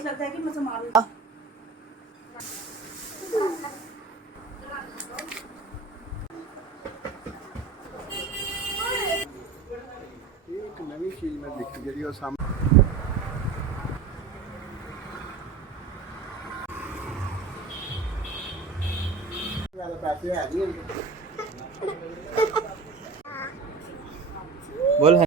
तेज लगता है कि मैं संभाल एक नवी चीज मैं देखी जी और सामने पैसे है नहीं बोल है